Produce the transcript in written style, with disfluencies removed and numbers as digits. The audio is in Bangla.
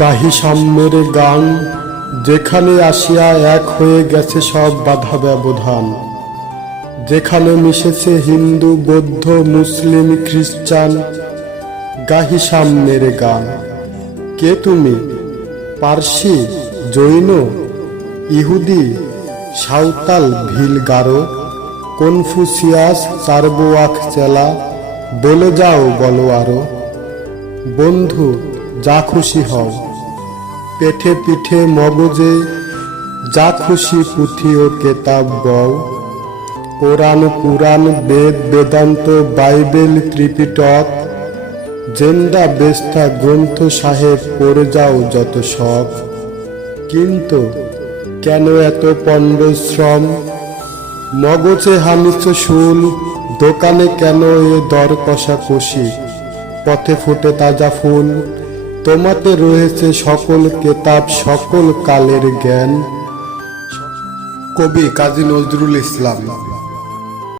গাহি সাম্যের গান, যেখানে আসিয়া এক হয়ে গেছে সব বাধা ব্যবধান, যেখানে মিশেছে হিন্দু বৌদ্ধ মুসলিম খ্রিস্টান। গাহি সাম্যের গান। কে তুমি? পার্সি, জৈন, ইহুদি, সাঁওতাল, ভিল, গারো, কনফুসিয়াস, চারবোয়াক চেলা, বলে যাও বলো আরো। বন্ধু, যা খুশি হও, পেঠে পিঠে মগজে যা খুশি পুঁথি ও কেতাব বও। কোরআন, পুরাণ, বেদ, বেদান্ত, বাইবেল, ত্রিপিটক, জেন্দা বেস্তা গ্রন্থ সাহেব পড়ে যাও যত সব। কিন্তু কেন এত পণ্ডশ্রম? মগজে হানিছ শুল, দোকানে কেন এ দর কষাকষি? পথে ফোটে তাজা ফুল, তোমাতে রয়েছে সকল কেতাব, সকল কালের জ্ঞান। কবি কাজী নজরুল ইসলাম।